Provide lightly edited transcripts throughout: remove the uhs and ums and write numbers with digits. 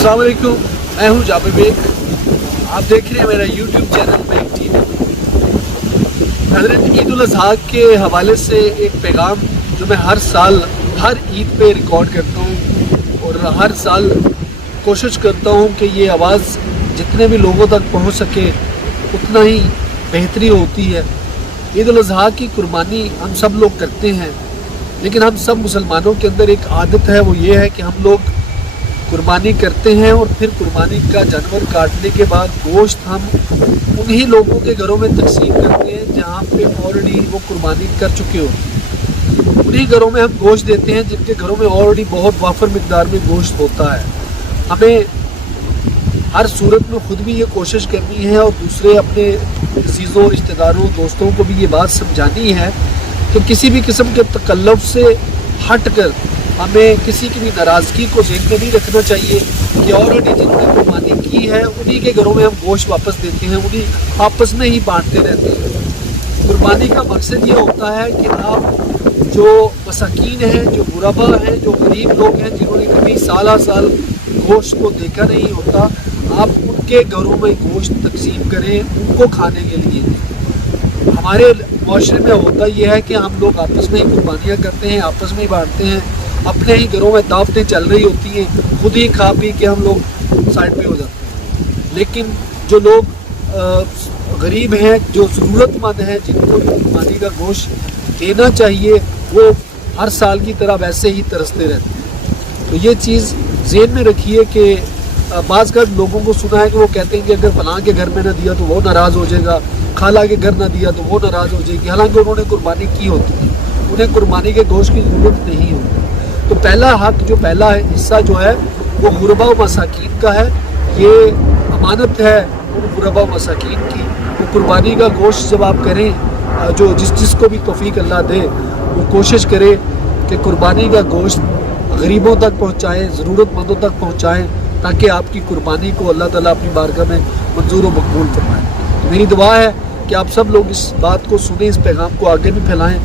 अस्सलाम वालेकुम, मैं हूँ जाबिर बेग। आप देख रहे हैं मेरा यूट्यूब चैनल बेग टीवी। हज़रत ईद उल अज़हा के हवाले से एक पैगाम जो मैं हर साल हर ईद पे रिकॉर्ड करता हूँ और हर साल कोशिश करता हूँ कि ये आवाज़ जितने भी लोगों तक पहुँच सके उतना ही बेहतरी होती है। ईद उल अज़हा की कुर्बानी हम सब लोग करते हैं, लेकिन हम सब मुसलमानों के अंदर एक आदत है, वो ये है कि हम लोग कुर्बानी करते हैं और फिर कुर्बानी का जानवर काटने के बाद गोश्त हम उन्हीं लोगों के घरों में तकसीम करते हैं जहाँ पे ऑलरेडी वो कुर्बानी कर चुके हो। उन्हीं घरों में हम गोश्त देते हैं जिनके घरों में ऑलरेडी बहुत वाफर मिकदार में गोश्त होता है। हमें हर सूरत में ख़ुद भी ये कोशिश करनी है और दूसरे अपने अज़ीज़ों, रिश्तेदारों, दोस्तों को भी ये बात समझानी है कि किसी भी किस्म के तकल्लुफ़ से हट कर हमें किसी की भी नाराज़गी को ज़हन में नहीं रखना चाहिए कि ऑलरेडी जिन्होंने कुर्बानी की है उन्हीं के घरों में हम गोश्त वापस देते हैं, उन्हीं आपस में ही बांटते रहते हैं। कुर्बानी का मकसद ये होता है कि आप जो मसाकीन हैं, जो गुरबा हैं, जो गरीब लोग हैं जिन्होंने कभी साल साल गोश्त को देखा नहीं होता, आप उनके घरों में गोश्त तकसीम करें उनको खाने के लिए। हमारे माशरे में होता यह है कि हम लोग आपस में ही कुर्बानियाँ करते हैं, आपस में ही बांटते हैं, अपने ही घरों में दावतें चल रही होती हैं, खुद ही खा पी के हम लोग साइड पे हो जाते हैं। लेकिन जो लोग गरीब हैं, जो ज़रूरतमंद हैं, जिनको कुर्बानी का गोश्त देना चाहिए, वो हर साल की तरह वैसे ही तरसते रहते हैं। तो ये चीज़ ज़हन में रखिए कि बाज़ का लोगों को सुना है कि वो कहते हैं कि अगर फलां के घर में ना दिया तो वो नाराज़ हो जाएगा, खाला के घर ना दिया तो वो नाराज़ हो जाएगी, हालांकि उन्होंने कुर्बानी की होती है, उन्हें कुर्बानी के गोश्त की ज़रूरत नहीं होती। तो पहला हक, जो पहला हिस्सा जो है वो गुरबा व मसाकीन का है। ये अमानत है उन गुरबा व मसाकीन की। वो कुर्बानी का गोश्त जब आप करें, जो जिसको भी तौफीक अल्लाह दे, वो कोशिश करे कि कुर्बानी का गोश्त गरीबों तक पहुँचाएँ, ज़रूरतमंदों तक पहुँचाएँ, ताकि आपकी कुर्बानी को अल्लाह ताला अपनी बारगाह में मंजूर व मकबूल फरमाए। तो मेरी दुआ है कि आप सब लोग इस बात को सुने, इस पैगाम को आगे भी फैलाएँ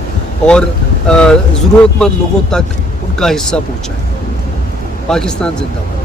और ज़रूरतमंद लोगों तक उनका हिस्सा पहुँचाएँ। पाकिस्तान जिंदाबाद।